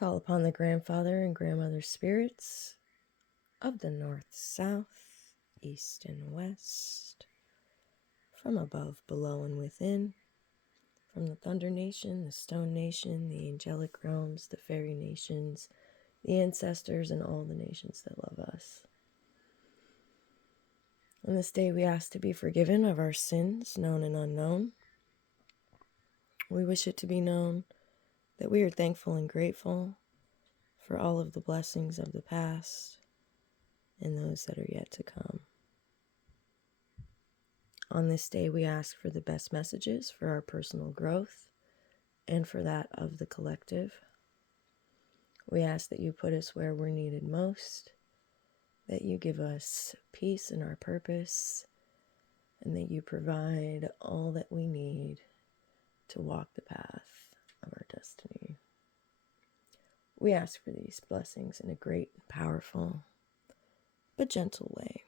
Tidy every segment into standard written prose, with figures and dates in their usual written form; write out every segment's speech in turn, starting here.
call upon the grandfather and grandmother spirits of the north, south, east, and west, from above, below, and within, from the Thunder Nation, the Stone Nation, the angelic realms, the fairy nations, the ancestors, and all the nations that love us. On this day, we ask to be forgiven of our sins, known and unknown. We wish it to be known that we are thankful and grateful for all of the blessings of the past and those that are yet to come. On this day, we ask for the best messages for our personal growth and for that of the collective. We ask that you put us where we're needed most, that you give us peace in our purpose, and that you provide all that we need to walk the path of our destiny. We ask for these blessings in a great, powerful, but gentle way.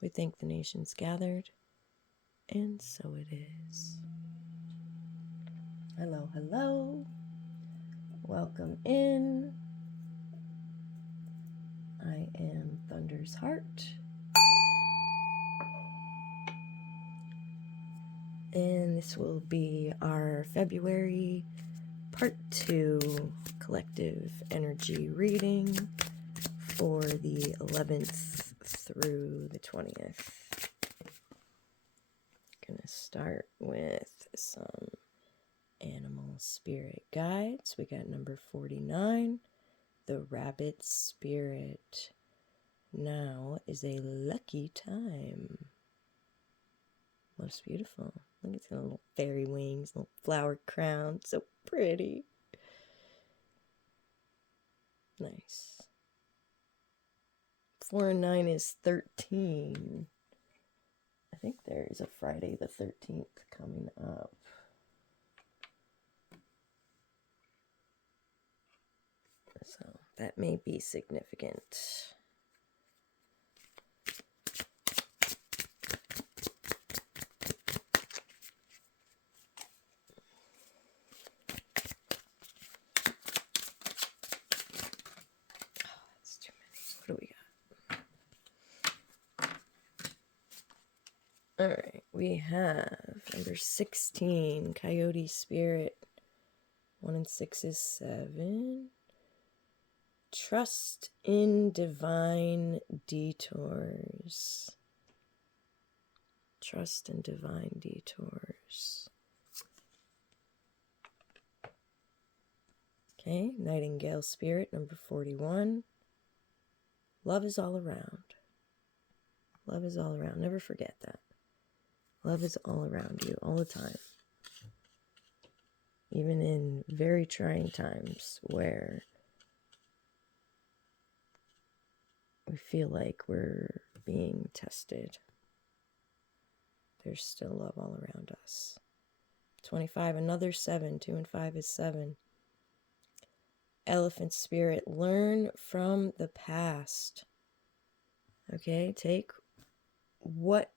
We thank the nations gathered, and so it is. Hello, hello. Welcome in. I am Thunder's Heart. And this will be our February Part 2 collective energy reading for the 11th through the 20th. Gonna start with some animal spirit guides. We got number 49, the rabbit spirit. Now is a lucky time. Most beautiful. Look, it's got little fairy wings, little flower crown. So pretty. Nice. 4 and 9 is 13. I think there's a Friday the 13th coming up. So that may be significant. What do we got? All right, we have number 16, Coyote Spirit. 1 and 6 is 7. Trust in divine detours. Trust in divine detours. Okay, Nightingale Spirit, number 41. Love is all around. Love is all around. Never forget that. Love is all around you, all the time. Even in very trying times where we feel like we're being tested, there's still love all around us. 25, another 7. 2 and 5 is 7. Elephant Spirit, learn from the past. Okay, take what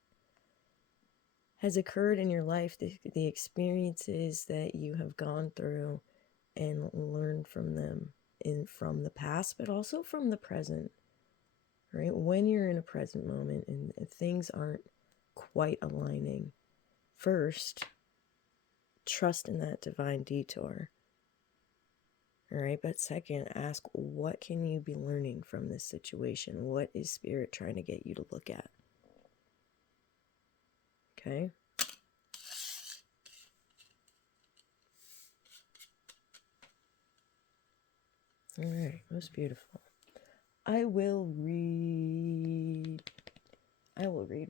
has occurred in your life, the experiences that you have gone through, and learn from them from the past, but also from the present. Right? When you're in a present moment and things aren't quite aligning, first, trust in that divine detour. All right, but second, ask, what can you be learning from this situation? What is Spirit trying to get you to look at? Okay. All right, most beautiful. I will read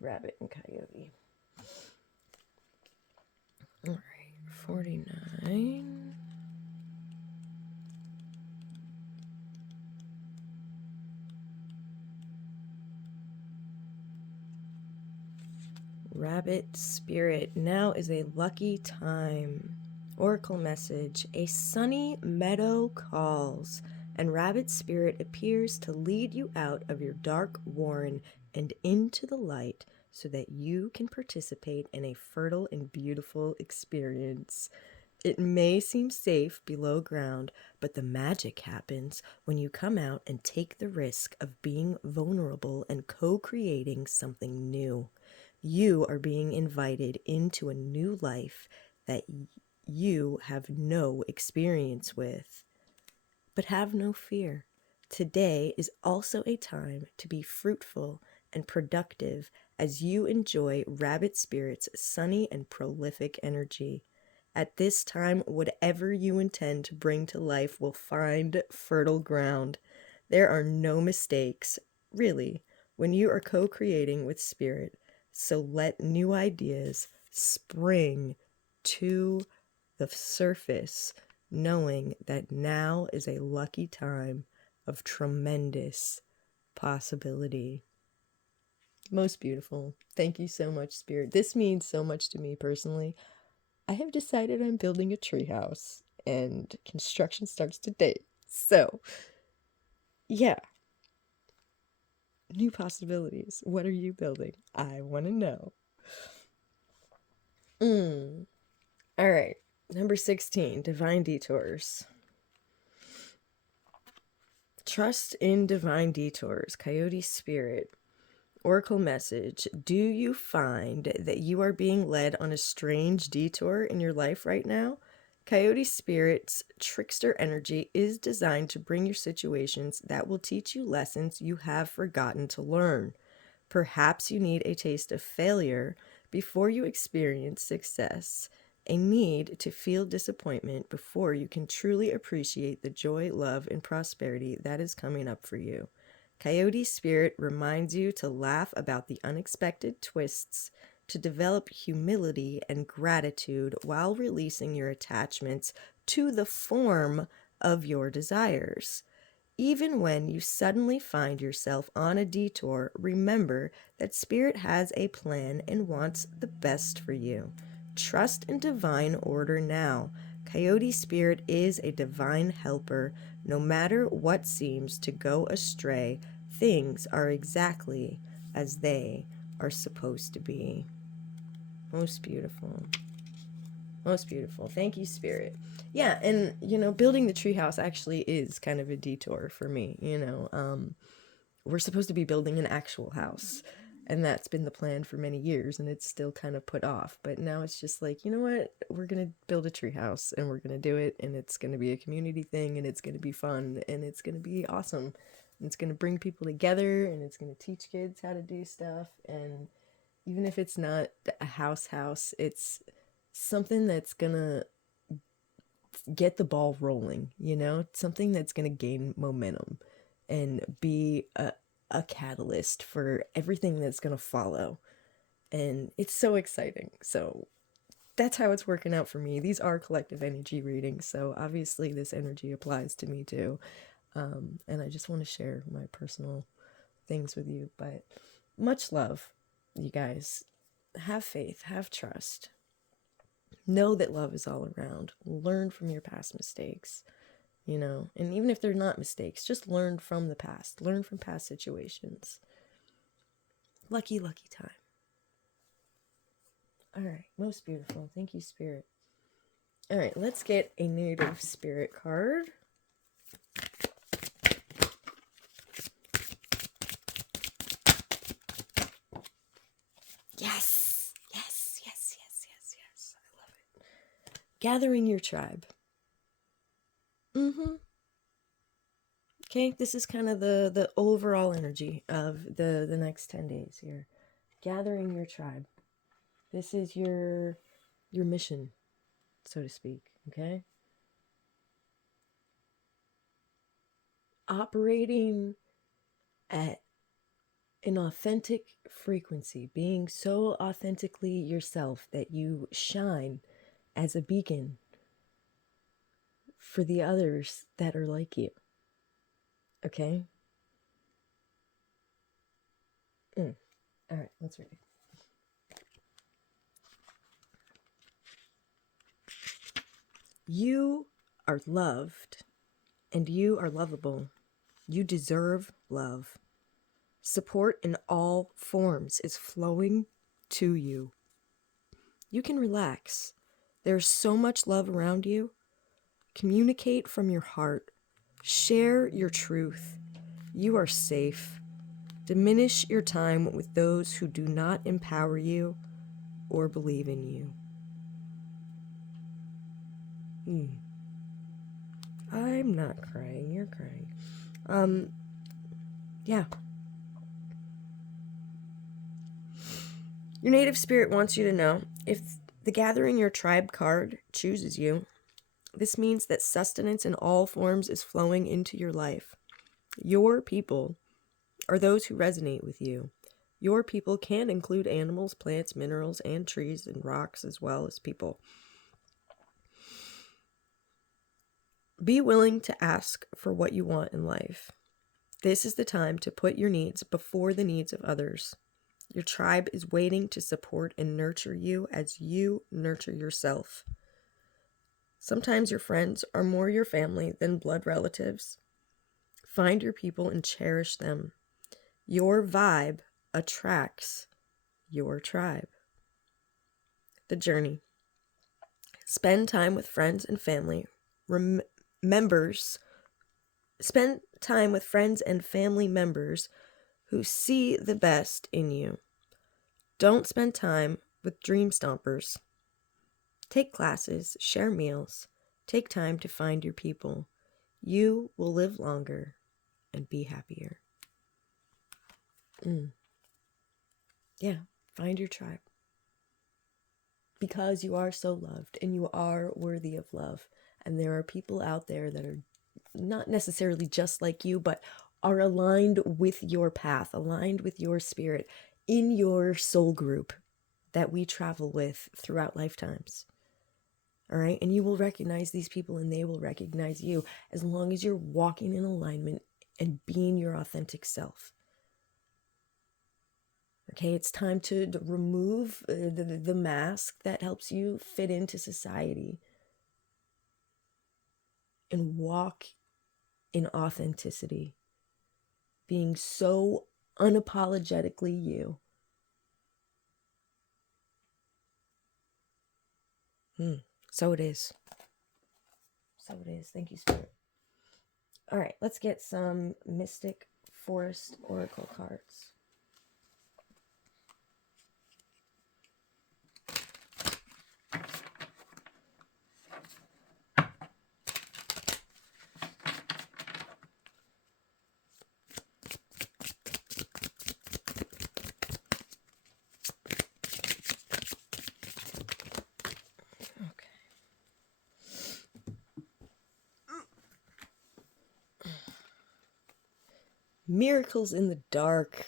Rabbit and Coyote. All right, 49. Rabbit Spirit, now is a lucky time. Oracle message, a sunny meadow calls, and Rabbit Spirit appears to lead you out of your dark warren and into the light so that you can participate in a fertile and beautiful experience. It may seem safe below ground, but the magic happens when you come out and take the risk of being vulnerable and co creating something new. You are being invited into a new life that you have no experience with. But have no fear. Today is also a time to be fruitful and productive as you enjoy Rabbit Spirit's sunny and prolific energy. At this time, whatever you intend to bring to life will find fertile ground. There are no mistakes, really, when you are co creating with Spirit. So let new ideas spring to the surface, knowing that now is a lucky time of tremendous possibility. Most beautiful. Thank you so much, Spirit. This means so much to me personally. I have decided I'm building a treehouse, and construction starts today. So, yeah, new possibilities. What are you building? I want to know. All right. Number 16, divine detours. Trust in divine detours. Coyote Spirit. Oracle message. Do you find that you are being led on a strange detour in your life right now? Coyote Spirit's trickster energy is designed to bring you situations that will teach you lessons you have forgotten to learn. Perhaps you need a taste of failure before you experience success, a need to feel disappointment before you can truly appreciate the joy, love, and prosperity that is coming up for you. Coyote Spirit reminds you to laugh about the unexpected twists, to develop humility and gratitude while releasing your attachments to the form of your desires. Even when you suddenly find yourself on a detour, remember that Spirit has a plan and wants the best for you. Trust in divine order now. Coyote Spirit is a divine helper. No matter what seems to go astray, things are exactly as they are supposed to be. Most beautiful. Most beautiful. Thank you, Spirit. Yeah, and building the treehouse actually is kind of a detour for me. We're supposed to be building an actual house, and that's been the plan for many years, and it's still kind of put off. But now it's just like, you know what? We're gonna build a treehouse, and we're gonna do it, and it's gonna be a community thing, and it's gonna be fun, and it's gonna be awesome. And it's gonna bring people together, and it's gonna teach kids how to do stuff, and even if it's not a house, it's something that's gonna get the ball rolling, something that's gonna gain momentum and be a catalyst for everything that's gonna follow. And it's so exciting. So that's how it's working out for me. These are collective energy readings, so obviously this energy applies to me too. And I just want to share my personal things with you. But much love, you guys. Have faith, have trust. Know that love is all around. Learn from your past mistakes, and even if they're not mistakes, just learn from the past. Learn from past situations. Lucky, lucky time. All right, most beautiful. Thank you, Spirit. All right, let's get a native spirit card. Yes, yes, yes, yes, yes, yes. I love it. Gathering your tribe. Okay, this is kind of the overall energy of the next 10 days here. Gathering your tribe. This is your mission, so to speak, okay? Operating at an authentic frequency, being so authentically yourself that you shine as a beacon for the others that are like you. Okay? All right, let's read it. You are loved, and you are lovable. You deserve love. Support in all forms is flowing to you. You can relax. There's so much love around you. Communicate from your heart. Share your truth. You are safe. Diminish your time with those who do not empower you or believe in you. I'm not crying. You're crying. Yeah. Your native spirit wants you to know, if the Gathering Your Tribe card chooses you, this means that sustenance in all forms is flowing into your life. Your people are those who resonate with you. Your people can include animals, plants, minerals, and trees and rocks, as well as people. Be willing to ask for what you want in life. This is the time to put your needs before the needs of others. Your tribe is waiting to support and nurture you as you nurture yourself. Sometimes your friends are more your family than blood relatives. Find your people and cherish them. Your vibe attracts your tribe. The journey. Spend time with friends and family. Spend time with friends and family members who see the best in you. Don't spend time with dream stompers. Take classes, share meals, take time to find your people. You will live longer and be happier. Yeah, find your tribe. Because you are so loved and you are worthy of love. And there are people out there that are not necessarily just like you, but are aligned with your path, aligned with your spirit, in your soul group that we travel with throughout lifetimes. All right. And you will recognize these people and they will recognize you, as long as you're walking in alignment and being your authentic self. Okay. It's time to remove the mask that helps you fit into society and walk in authenticity, being so unapologetically you. So it is. So it is. Thank you, Spirit. All right, let's get some Mystic Forest Oracle cards. Miracles in the dark.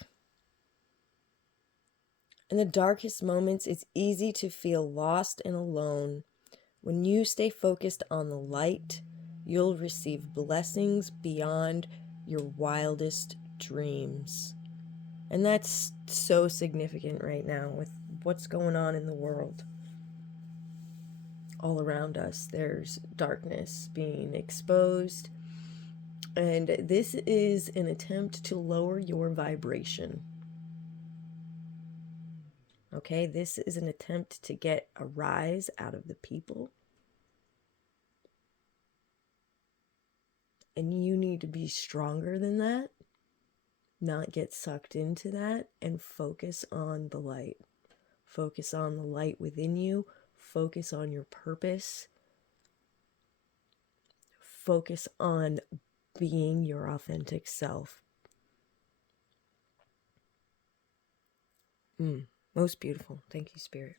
In the darkest moments, it's easy to feel lost and alone. When you stay focused on the light, you'll receive blessings beyond your wildest dreams. And that's so significant right now with what's going on in the world. All around us, there's darkness being exposed. And this is an attempt to lower your vibration. Okay, this is an attempt to get a rise out of the people. And you need to be stronger than that, not get sucked into that, and focus on the light. Focus on the light within you. Focus on your purpose. Focus on being your authentic self. Most beautiful. Thank you, Spirit.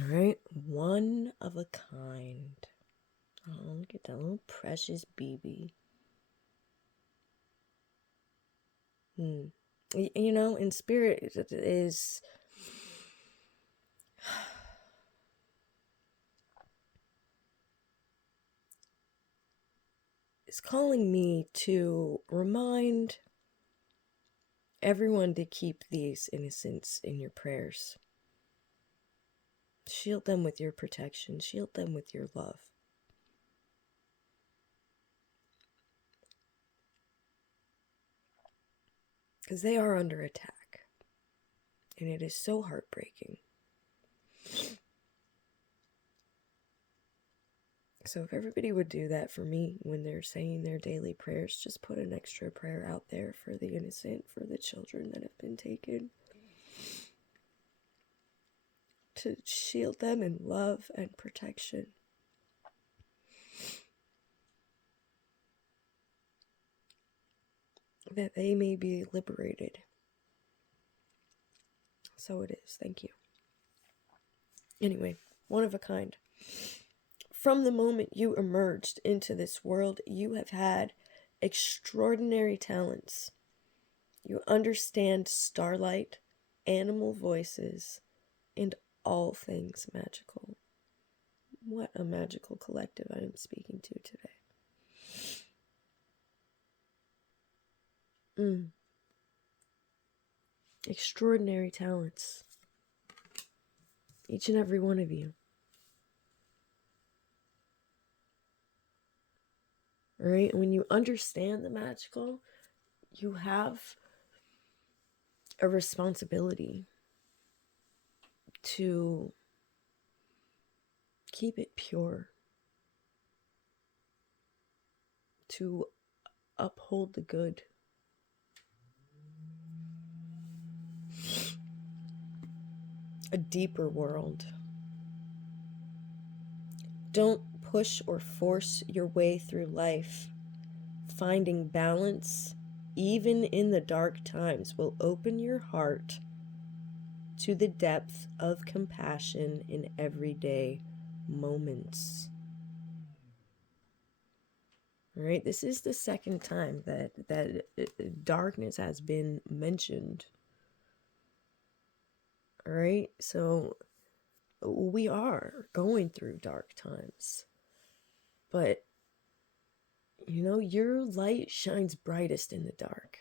All right. One of a kind. Oh, look at that little precious baby. You know, in Spirit is... it's calling me to remind everyone to keep these innocents in your prayers. Shield them with your protection. Shield them with your love. Because they are under attack. And it is so heartbreaking. So if everybody would do that for me when they're saying their daily prayers, just put an extra prayer out there for the innocent, for the children that have been taken, to shield them in love and protection. That they may be liberated. So it is. Thank you. Anyway, one of a kind. From the moment you emerged into this world, you have had extraordinary talents. You understand starlight, animal voices, and all things magical. What a magical collective I am speaking to today. Extraordinary talents. Each and every one of you. All right? When you understand the magical, you have a responsibility to keep it pure, to uphold the good. A deeper world. Don't push or force your way through life. Finding balance, even in the dark times, will open your heart to the depth of compassion in everyday moments. All right, this is the second time that darkness has been mentioned. All right, so we are going through dark times, but you know, your light shines brightest in the dark.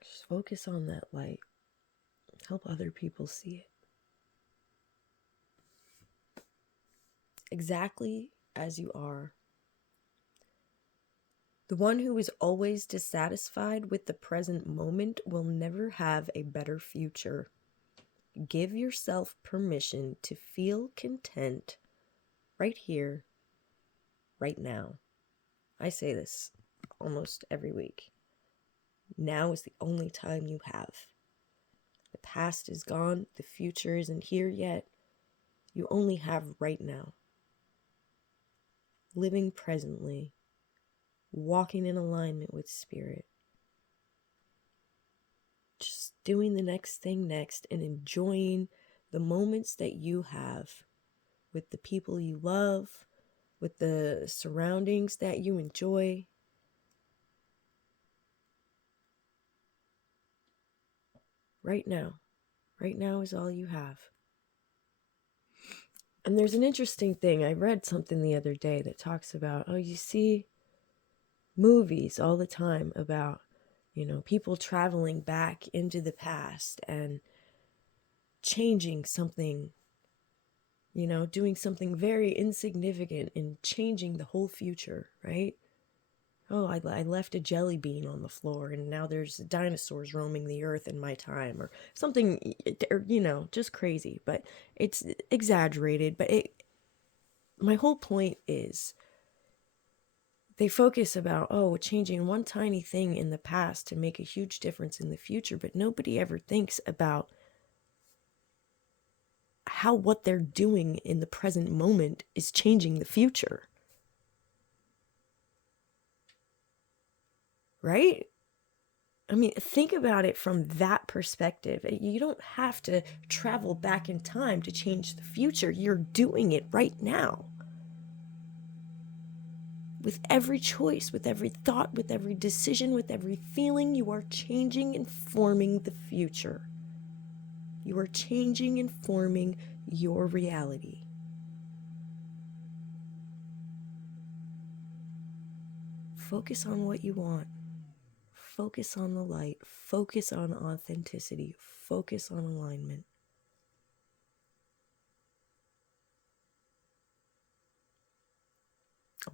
Just focus on that light. Help other people see it. Exactly as you are. The one who is always dissatisfied with the present moment will never have a better future. Give yourself permission to feel content right here, right now. I say this almost every week. Now is the only time you have. The past is gone. The future isn't here yet. You only have right now. Living presently. Walking in alignment with spirit. Just doing the next thing next and enjoying the moments that you have with the people you love, with the surroundings that you enjoy. Right now. Right now is all you have. And there's an interesting thing. I read something the other day that talks about, you see movies all the time about, people traveling back into the past and changing something, doing something very insignificant and changing the whole future, right? Oh, I left a jelly bean on the floor and now there's dinosaurs roaming the earth in my time, or something, or, just crazy. But it's exaggerated. But my whole point is they focus about, changing one tiny thing in the past to make a huge difference in the future. But nobody ever thinks about how what they're doing in the present moment is changing the future. Right? I mean, think about it from that perspective. You don't have to travel back in time to change the future. You're doing it right now. With every choice, with every thought, with every decision, with every feeling, you are changing and forming the future. You are changing and forming your reality. Focus on what you want. Focus on the light. Focus on authenticity. Focus on alignment.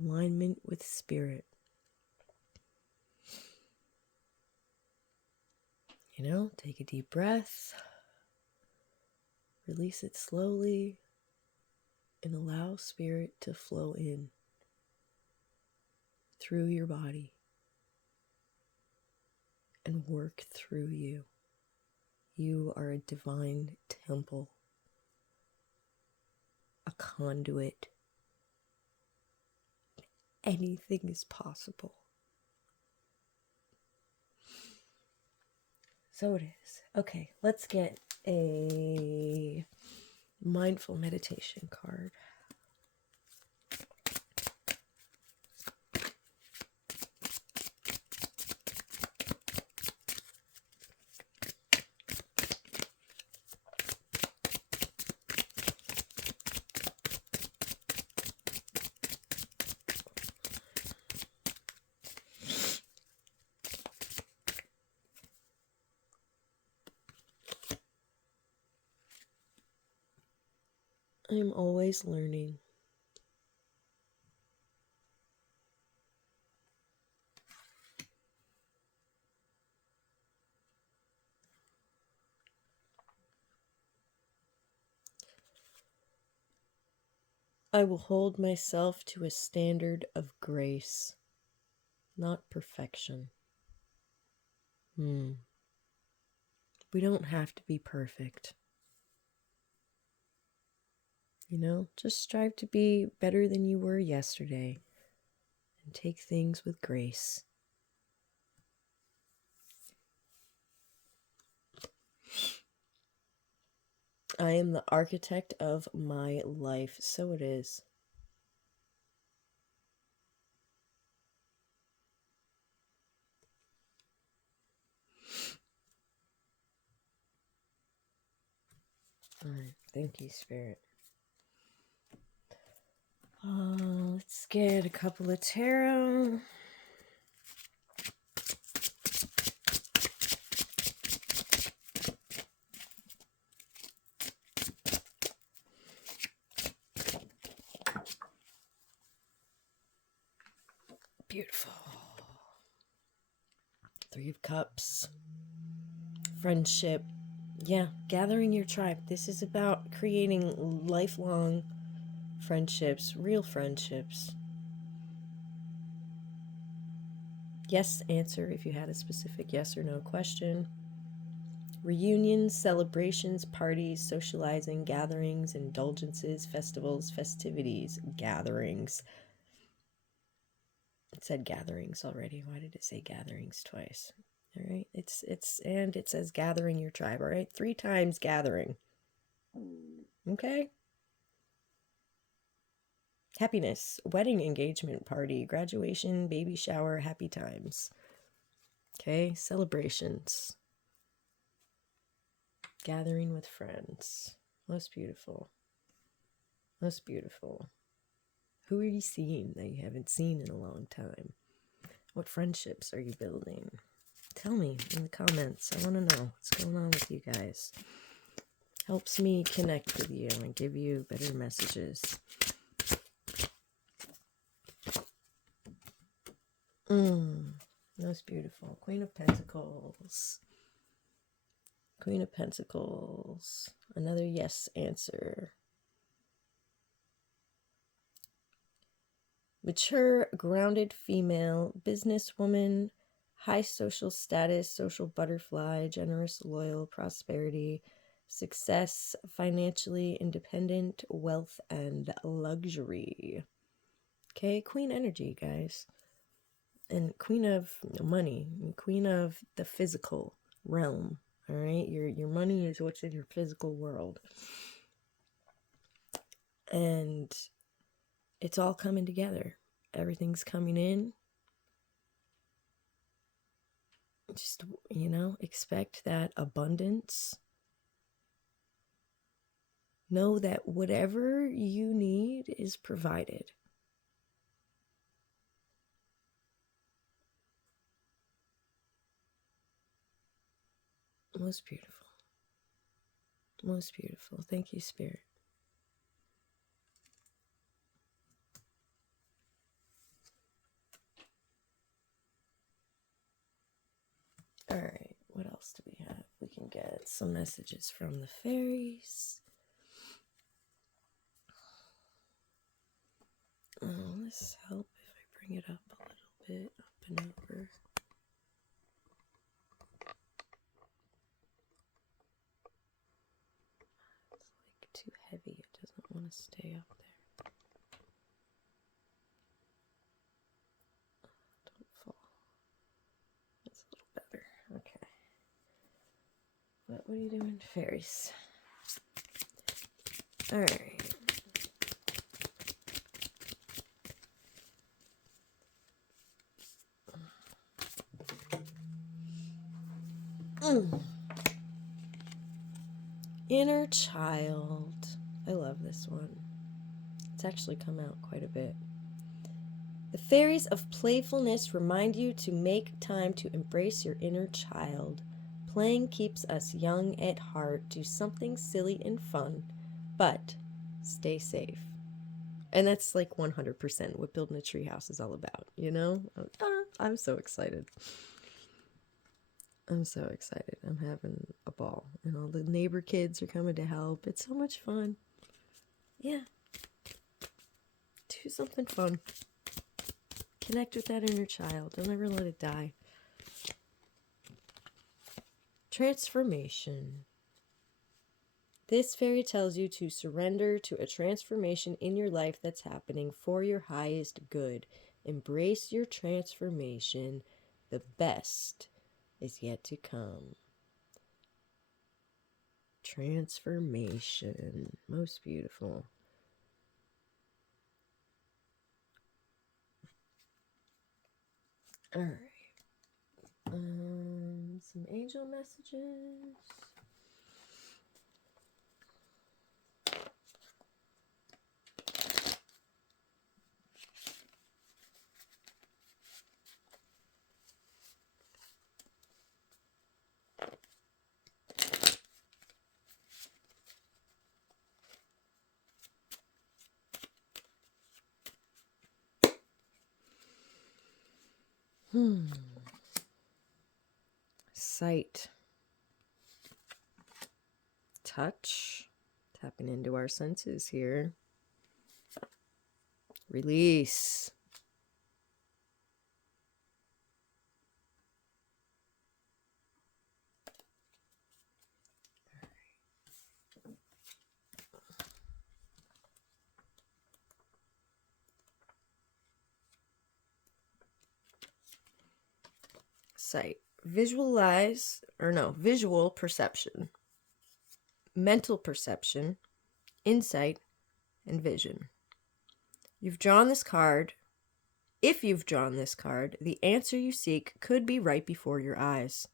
alignment with spirit. Take a deep breath, release it slowly, and allow spirit to flow in through your body and work through you. You are a divine temple, a conduit. Anything is possible. So it is. Okay, let's get a mindful meditation card. I'm always learning. I will hold myself to a standard of grace, not perfection. We don't have to be perfect. Just strive to be better than you were yesterday and take things with grace. I am the architect of my life, so it is. All right, thank you, Spirit. Let's get a couple of tarot. Beautiful. Three of Cups. Friendship. Yeah, gathering your tribe. This is about creating lifelong friendships, real friendships. Yes, answer if you had a specific yes or no question. Reunions, celebrations, parties, socializing, gatherings, indulgences, festivals, festivities, gatherings. It said gatherings already. Why did it say gatherings twice? All right. And it says gathering your tribe. All right. 3 times gathering. Okay. Happiness, wedding, engagement party, graduation, baby shower, happy times. Okay. Celebrations. Gathering with friends. Most beautiful. Most beautiful. Who are you seeing that you haven't seen in a long time? What friendships are you building? Tell me in the comments. I want to know what's going on with you guys. Helps me connect with you and give you better messages. Most beautiful. Queen of Pentacles. Queen of Pentacles. Another yes answer. Mature, grounded female, businesswoman, high social status, social butterfly, generous, loyal, prosperity, success, financially independent, wealth, and luxury. Okay, Queen energy, guys. And Queen of money, Queen of the physical realm. All right, your money is what's in your physical world. And it's all coming together. Everything's coming in. Just, expect that abundance. Know that whatever you need is provided. Most beautiful. Most beautiful. Thank you, Spirit. get some messages from the fairies. Will this help if I bring it up a little bit, up and over? It's like too heavy. It doesn't want to stay up there. Don't fall. That's a little better. Okay. What are you doing, fairies? All right. Inner child. I love this one. It's actually come out quite a bit. The fairies of playfulness remind you to make time to embrace your inner child. Playing keeps us young at heart. Do something silly and fun, but stay safe. And that's like 100% what building a treehouse is all about, you know? I'm so excited. I'm so excited. I'm having a ball. And all the neighbor kids are coming to help. It's so much fun. Yeah. Do something fun. Connect with that inner child. Don't ever let it die. Transformation. This fairy tells you to surrender to a transformation in your life that's happening for your highest good. Embrace your transformation. The best is yet to come. Transformation. Most beautiful. All right. Some angel messages. Sight. Touch. Tapping into our senses here. Release. Sight. Visual perception, mental perception, insight, and vision. You've drawn this card. If you've drawn this card, the answer you seek could be right before your eyes,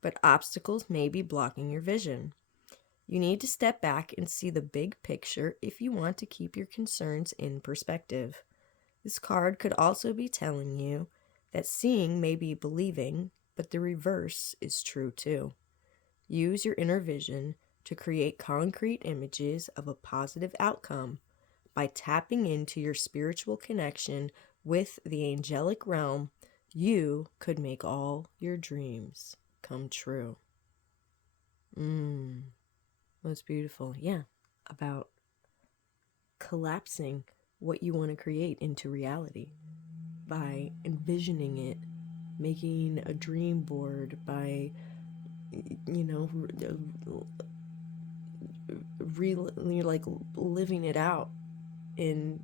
but obstacles may be blocking your vision. You need to step back and see the big picture if you want to keep your concerns in perspective. This card could also be telling you that seeing may be believing, but the reverse is true too. Use your inner vision to create concrete images of a positive outcome. By tapping into your spiritual connection with the angelic realm, you could make all your dreams come true. Most beautiful. Yeah, about collapsing what you want to create into reality by envisioning it, making a dream board, by like living it out in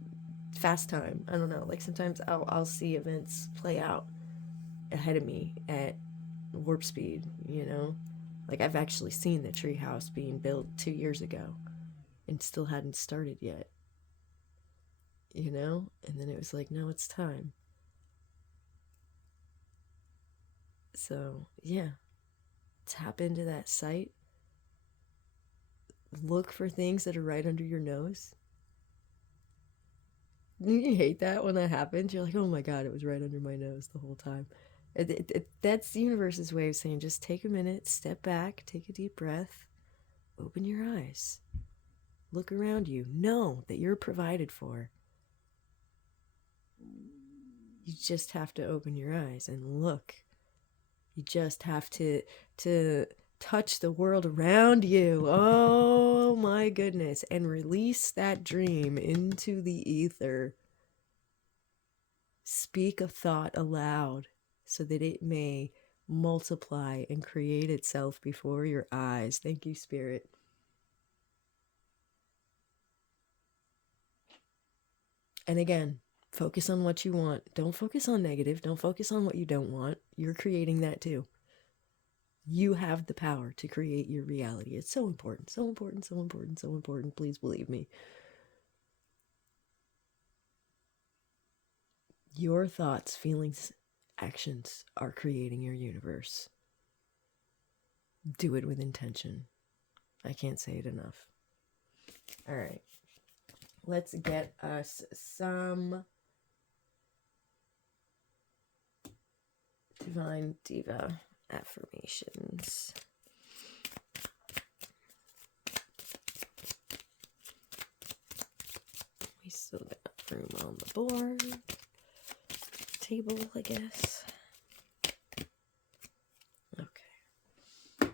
fast time. I don't know, like sometimes I'll see events play out ahead of me at warp speed, like I've actually seen the treehouse being built 2 years ago and still hadn't started yet, and then it was like, no, it's time. So yeah, tap into that sight. Look for things that are right under your nose. You hate that when that happens. You're like, oh my God, it was right under my nose the whole time. That's the universe's way of saying, just take a minute, step back, take a deep breath, open your eyes, look around you, know that you're provided for. You just have to open your eyes and look. You just have to touch the world around you. Oh my goodness. And release that dream into the ether. Speak a thought aloud so that it may multiply and create itself before your eyes. Thank you, Spirit. And again, focus on what you want. Don't focus on negative. Don't focus on what you don't want. You're creating that too. You have the power to create your reality. It's so important, so important, so important, so important. Please believe me. Your thoughts, feelings, actions are creating your universe. Do it with intention. I can't say it enough. All right. Let's get us some Divine Diva affirmations. We still got room on the board. Table, I guess. Okay.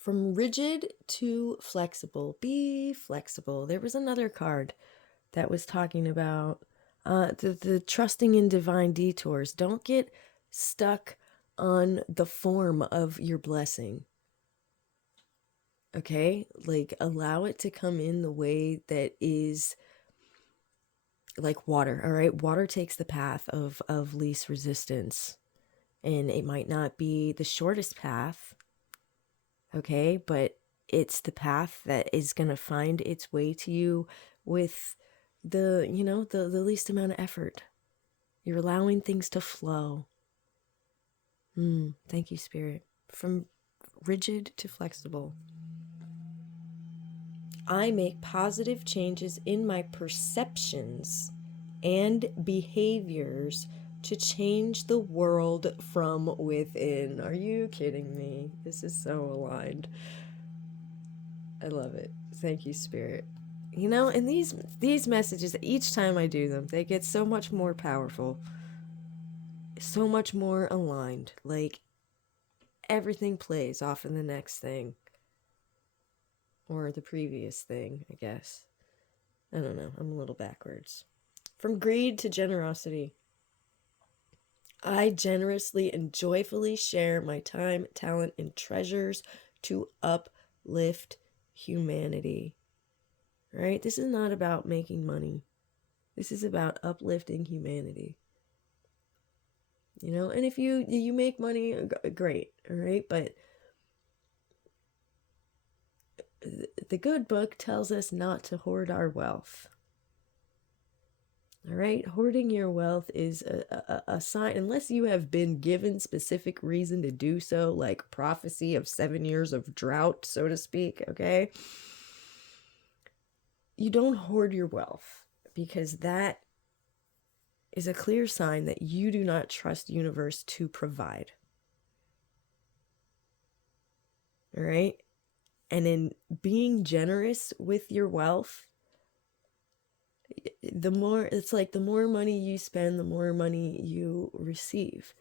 From rigid to flexible. Be flexible. There was another card that was talking about the trusting in divine detours. Don't get stuck on the form of your blessing. Okay? Like, allow it to come in the way that is like water. All right? Water takes the path of least resistance. And it might not be the shortest path. Okay? But it's the path that is going to find its way to you with the least amount of effort. You're allowing things to flow. Thank you, Spirit. From rigid to flexible. I make positive changes in my perceptions and behaviors to change the world from within. Are you kidding me? This is so aligned. I love it. Thank you, Spirit. You know, and these messages, each time I do them, they get so much more powerful, so much more aligned. Like, everything plays off in the next thing. Or the previous thing, I guess. I don't know. I'm a little backwards. From greed to generosity. I generously and joyfully share my time, talent, and treasures to uplift humanity. Right? This is not about making money. This is about uplifting humanity. You know, and if you make money, great, all right? But the good book tells us not to hoard our wealth. All right? Hoarding your wealth is a sign, unless you have been given specific reason to do so, like prophecy of 7 years of drought, so to speak, okay? You don't hoard your wealth, because that is a clear sign that you do not trust the universe to provide. All right? And in being generous with your wealth, the more money you spend, the more money you receive,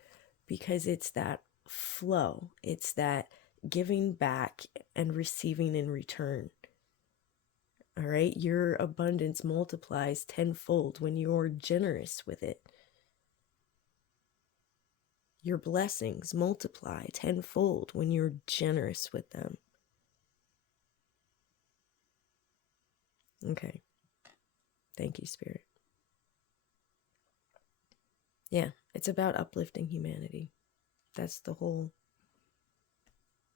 because it's that flow. It's that giving back and receiving in return. All right? Your abundance multiplies tenfold when you're generous with it. Your blessings multiply tenfold when you're generous with them. Okay. Thank you, Spirit. Yeah, it's about uplifting humanity. That's the whole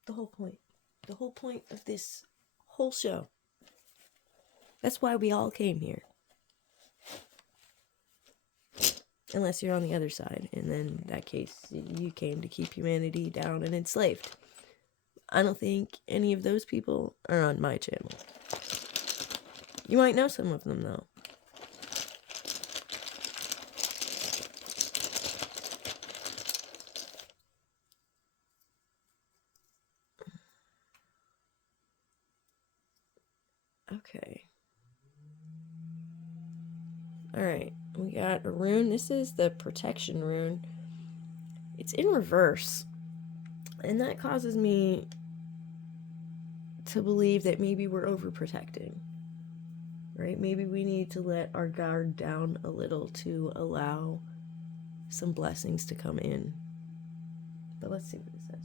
point. The whole point of this whole show. That's why we all came here. Unless you're on the other side, and then in that case, you came to keep humanity down and enslaved. I don't think any of those people are on my channel. You might know some of them, though. Okay. Alright, we got a rune. This is the protection rune. It's in reverse. And that causes me to believe that maybe we're overprotecting, right? Maybe we need to let our guard down a little to allow some blessings to come in. But let's see what it says.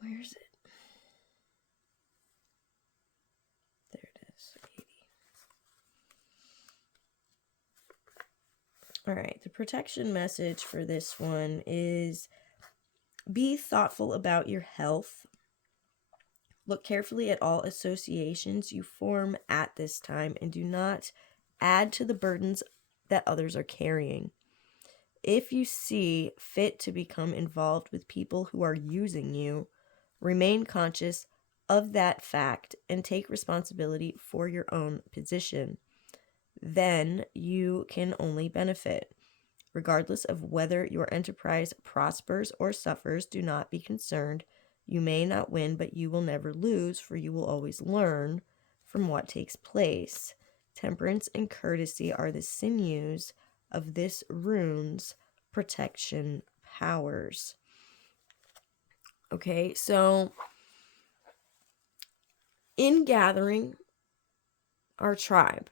Where is it? There it is. 80. All right. The protection message for this one is be thoughtful about your health. Look carefully at all associations you form at this time and do not add to the burdens that others are carrying. If you see fit to become involved with people who are using you, remain conscious of that fact and take responsibility for your own position. Then you can only benefit. Regardless of whether your enterprise prospers or suffers, do not be concerned. You may not win, but you will never lose, for you will always learn from what takes place. Temperance and courtesy are the sinews of this rune's protection powers. Okay, so in gathering our tribe,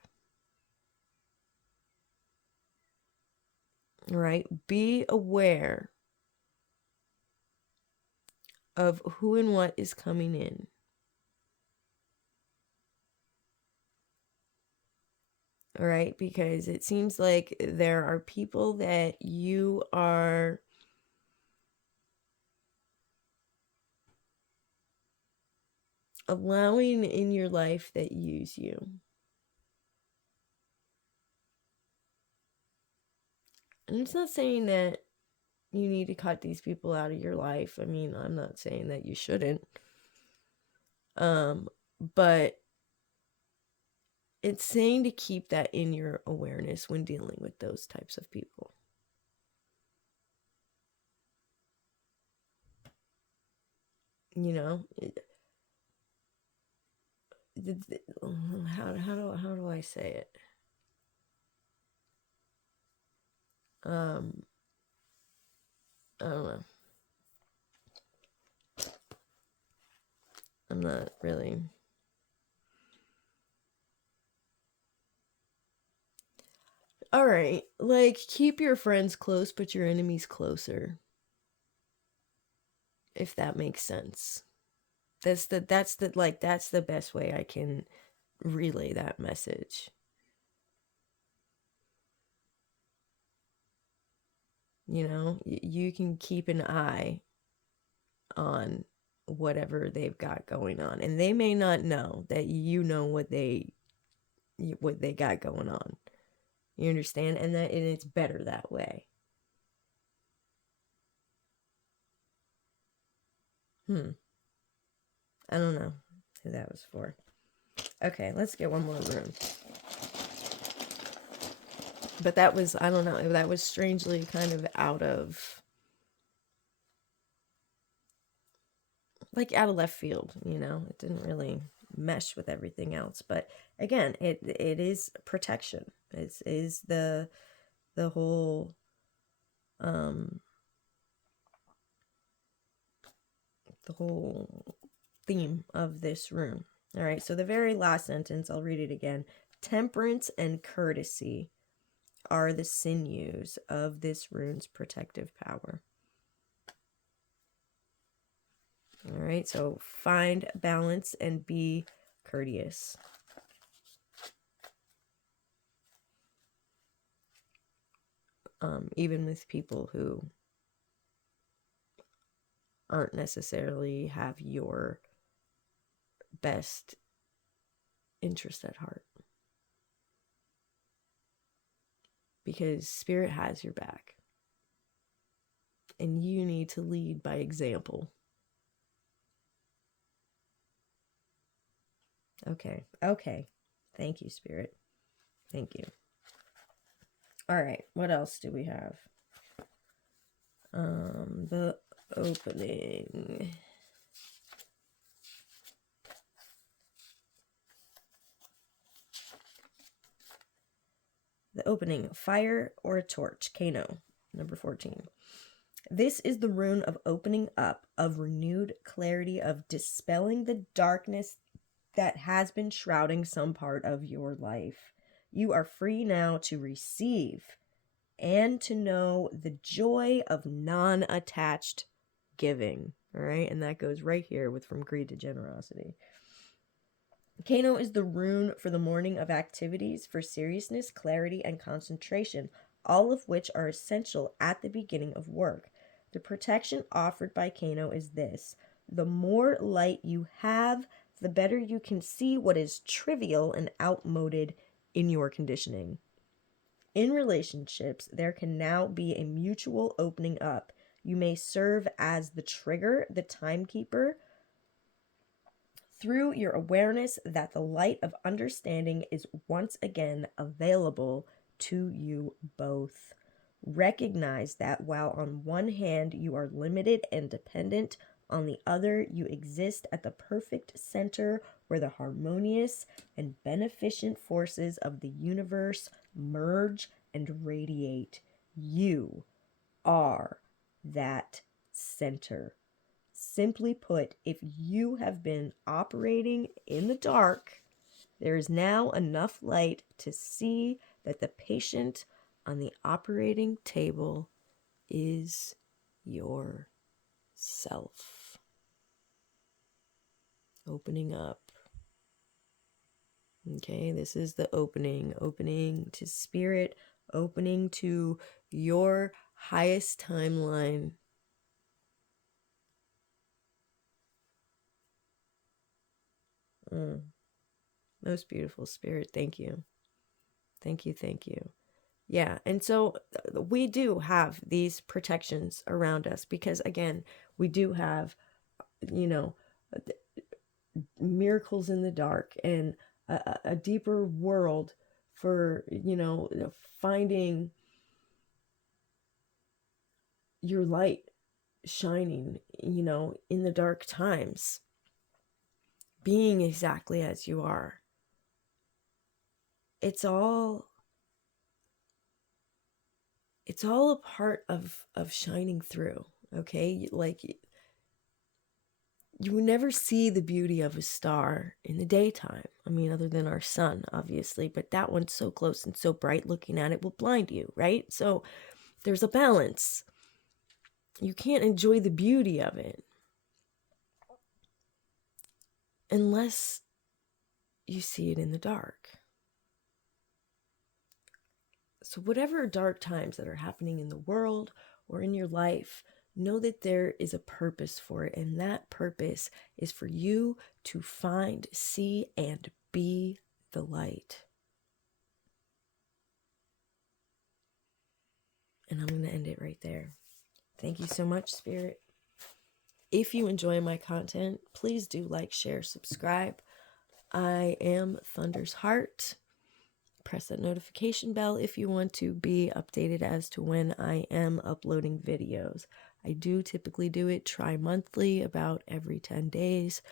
right, be aware of who and what is coming in. All right, because it seems like there are people that you are allowing in your life that use you. And it's not saying that you need to cut these people out of your life. I mean, I'm not saying that you shouldn't. But it's saying to keep that in your awareness when dealing with those types of people. You know, how do I say it? I don't know. I'm not really. All right, like keep your friends close, but your enemies closer. If that makes sense. That's the best way I can relay that message. You know, you can keep an eye on whatever they've got going on, and they may not know that you know what they got going on. You understand? And it's better that way. I don't know who that was for. Okay, let's get one more room. But that was, I don't know, that was strangely kind of out of left field, you know? It didn't really mesh with everything else. But again, it is protection. It is the whole theme of this room. All right, so the very last sentence, I'll read it again. Temperance and courtesy are the sinews of this rune's protective power. All right, so find balance and be courteous. Even with people who aren't necessarily have your best interest at heart. Because Spirit has your back. And you need to lead by example. Okay. Thank you, Spirit. Thank you. All right. What else do we have? The opening. The opening, fire or a torch, Kano, number 14. This is the rune of opening up, of renewed clarity, of dispelling the darkness that has been shrouding some part of your life. You are free now to receive and to know the joy of non-attached giving. All right, and that goes right here with From Greed to Generosity. Kano is the rune for the morning of activities for seriousness, clarity, and concentration, all of which are essential at the beginning of work. The protection offered by Kano is this: the more light you have, the better you can see what is trivial and outmoded in your conditioning. In relationships, there can now be a mutual opening up. You may serve as the trigger, the timekeeper, through your awareness that the light of understanding is once again available to you both. Recognize that while on one hand you are limited and dependent, on the other you exist at the perfect center where the harmonious and beneficent forces of the universe merge and radiate. You are that center. Simply put, if you have been operating in the dark, there is now enough light to see that the patient on the operating table is yourself. Opening up. Okay, this is the opening to spirit, opening to your highest timeline. Most beautiful, Spirit. Thank you. Thank you. Thank you. Yeah. And so we do have these protections around us because, again, we do have, miracles in the dark and a deeper world for, finding your light shining, in the dark times, being exactly as you are. It's all a part of shining through. Okay, like you will never see the beauty of a star in the daytime. I mean, other than our sun, obviously, but that one's so close and so bright, looking at it will blind you, right? So there's a balance. You can't enjoy the beauty of it unless you see it in the dark. So whatever dark times that are happening in the world or in your life, know that there is a purpose for it. And that purpose is for you to find, see, and be the light. And I'm going to end it right there. Thank you so much, Spirit. If you enjoy my content, please do like, share, subscribe. I am Thunder's Heart. Press that notification bell if you want to be updated as to when I am uploading videos. I do typically do it tri-monthly, about every 10 days.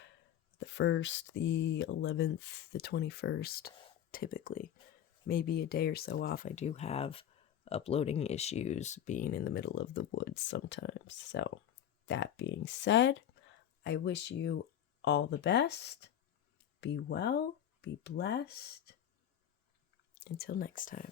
The 1st, the 11th, the 21st, typically. Maybe a day or so off. I do have uploading issues, being in the middle of the woods sometimes. So, that being said, I wish you all the best. Be well, be blessed. Until next time.